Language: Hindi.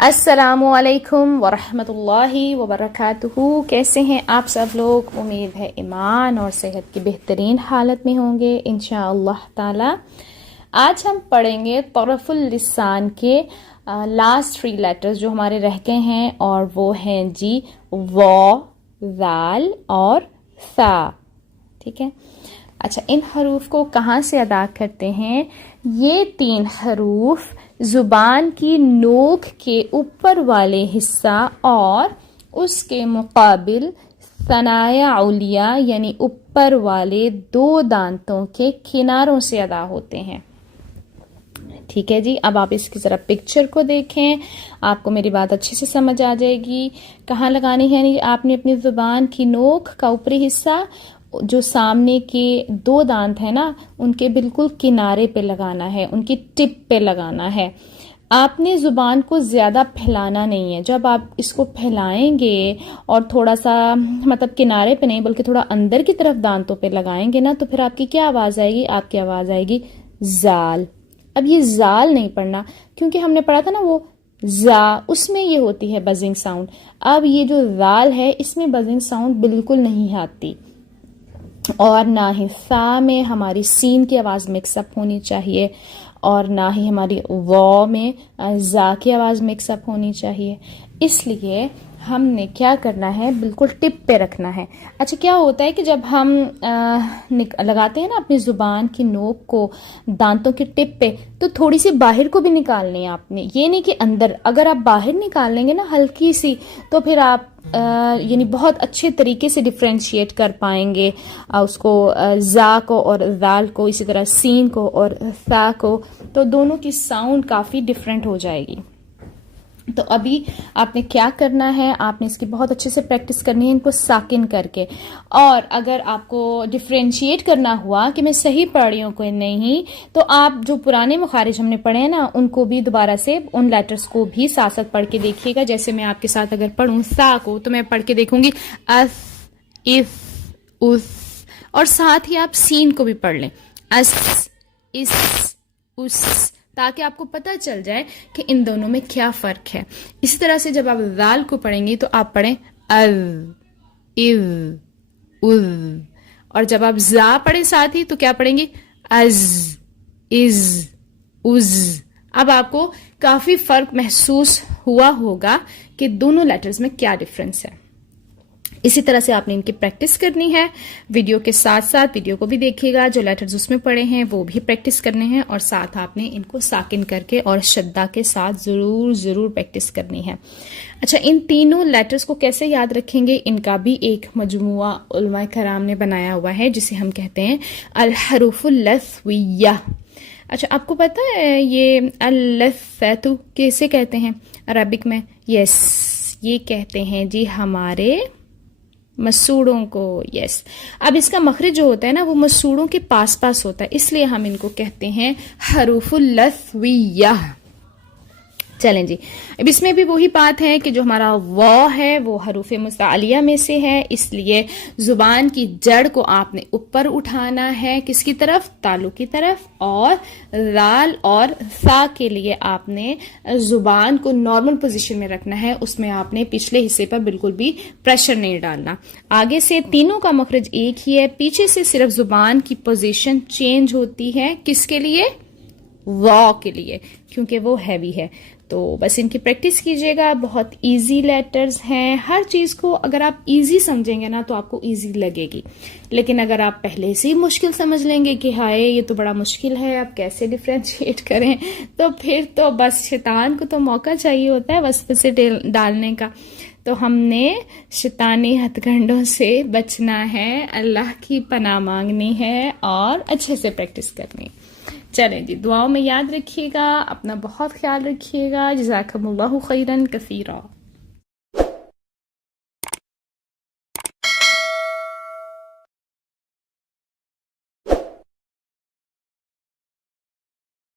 अस्सलामुअलैकुम वरहमतुल्लाहि वबरकातुहू। कैसे हैं आप सब लोग? उम्मीद है ईमान और सेहत की बेहतरीन हालत में होंगे इंशाअल्लाह ताला। आज हम पढ़ेंगे तरफुल लिसान के लास्ट 3 लेटर्स जो हमारे रह गए हैं, और वो हैं जी वॉ, ज़ाल और सा। ठीक है, अच्छा, इन हरूफ को कहाँ से अदा करते हैं? ये 3 हरूफ ज़ुबान की नोक के ऊपर वाले हिस्सा और उसके मुकाबिल सनाया उलिया यानी ऊपर वाले 2 दांतों के किनारों से अदा होते हैं। ठीक है जी, अब आप इसकी ज़रा पिक्चर को देखें, आपको मेरी बात अच्छे से समझ आ जाएगी। कहाँ लगानी है? आपने अपनी ज़ुबान की नोक का ऊपरी हिस्सा जो सामने के 2 दांत है ना, उनके बिल्कुल किनारे पे लगाना है, उनकी टिप पे लगाना है। आपने ज़ुबान को ज़्यादा फैलाना नहीं है। जब आप इसको फैलाएंगे और थोड़ा सा मतलब किनारे पे नहीं बल्कि थोड़ा अंदर की तरफ दांतों पे लगाएंगे ना, तो फिर आपकी क्या आवाज़ आएगी? आपकी आवाज़ आएगी ज़ाल। अब ये ज़ाल नहीं पढ़ना, क्योंकि हमने पढ़ा था ना वो ज़ा, उसमें ये होती है बजिंग साउंड। अब ये जो ज़ाल है, इसमें बजिंग साउंड बिल्कुल नहीं आती, और ना ही सा में हमारी सीन की आवाज़ मिक्सअप होनी चाहिए, और ना ही हमारी वॉ में जा की आवाज़ मिक्सअप होनी चाहिए। इसलिए हमने क्या करना है, बिल्कुल टिप पे रखना है। अच्छा, क्या होता है कि जब हम लगाते हैं ना अपनी ज़ुबान की नोक को दांतों की टिप पे, तो थोड़ी सी बाहर को भी निकालनी है आपने, ये नहीं कि अंदर। अगर आप बाहर निकाल लेंगे ना हल्की सी, तो फिर आप यानी बहुत अच्छे तरीके से डिफ्रेंशिएट कर पाएंगे उसको, जा को और जाल को, इसी तरह सीन को और सा को, तो दोनों की साउंड काफ़ी डिफरेंट हो जाएगी। तो अभी आपने क्या करना है, आपने इसकी बहुत अच्छे से प्रैक्टिस करनी है इनको साकिन करके। और अगर आपको डिफ्रेंशिएट करना हुआ कि मैं सही पढ़ रही हूँ कोई नहीं, तो आप जो पुराने मुखारिज हमने पढ़े हैं ना, उनको भी दोबारा से उन लेटर्स को भी साथ साथ पढ़ के देखिएगा। जैसे मैं आपके साथ अगर पढ़ूँ सा को, तो मैं पढ़ के देखूंगी अस, इस, उस, और साथ ही आप सीन को भी पढ़ लें, अस, इस, उस, ताकि आपको पता चल जाए कि इन दोनों में क्या फ़र्क है। इसी तरह से जब आप ज़ाल को पढ़ेंगी तो आप पढ़ें अज, इज, उज, और जब आप जा पढ़ें साथ ही, तो क्या पढ़ेंगी? अज, इज, उज। अब आपको काफ़ी फ़र्क महसूस हुआ होगा कि दोनों लेटर्स में क्या डिफरेंस है। इसी तरह से आपने इनकी प्रैक्टिस करनी है। वीडियो के साथ साथ वीडियो को भी देखिएगा, जो लेटर्स उसमें पढ़े हैं वो भी प्रैक्टिस करने हैं, और साथ आपने इनको साकिन करके और शद्दा के साथ ज़रूर प्रैक्टिस करनी है। अच्छा, इन तीनों लेटर्स को कैसे याद रखेंगे, इनका भी एक मजमुआ उलमा कराम ने बनाया हुआ है, जिसे हम कहते हैं अल हरूफुल लस्विया। अच्छा, आपको पता है ये अल-लस्सतु कैसे कहते हैं अरबिक में? यस, ये कहते हैं जी हमारे मसूड़ों को। यस, अब इसका मखरज जो होता है ना, वो मसूड़ों के पास पास होता है, इसलिए हम इनको कहते हैं हरूफुल लस्विया। चलें जी, अब इसमें भी वही बात है कि जो हमारा वॉ है वो हरूफ मुस्तालिया में से है, इसलिए जुबान की जड़ को आपने ऊपर उठाना है, किसकी तरफ? तालु की तरफ। और राल और सा के लिए आपने जुबान को नॉर्मल पोजीशन में रखना है, उसमें आपने पिछले हिस्से पर बिल्कुल भी प्रेशर नहीं डालना। आगे से तीनों का मखरज एक ही है, पीछे से सिर्फ जुबान की पोजीशन चेंज होती है। किसके लिए? वॉ के लिए, क्योंकि वो हैवी है। तो बस इनकी प्रैक्टिस कीजिएगा, बहुत इजी लेटर्स हैं। हर चीज़ को अगर आप इजी समझेंगे ना, तो आपको इजी लगेगी, लेकिन अगर आप पहले से ही मुश्किल समझ लेंगे कि हाय ये तो बड़ा मुश्किल है, अब कैसे डिफ्रेंशिएट करें, तो फिर तो बस शैतान को तो मौका चाहिए होता है वसवसे डालने का। तो हमने शैतानी हथकंडों से बचना है, अल्लाह की पनाह मांगनी है और अच्छे से प्रैक्टिस करनी। चलें जी, दुआओं में याद रखिएगा, अपना बहुत ख्याल रखिएगा। जज़ाकमुल्लाहु खैरन कसीरा।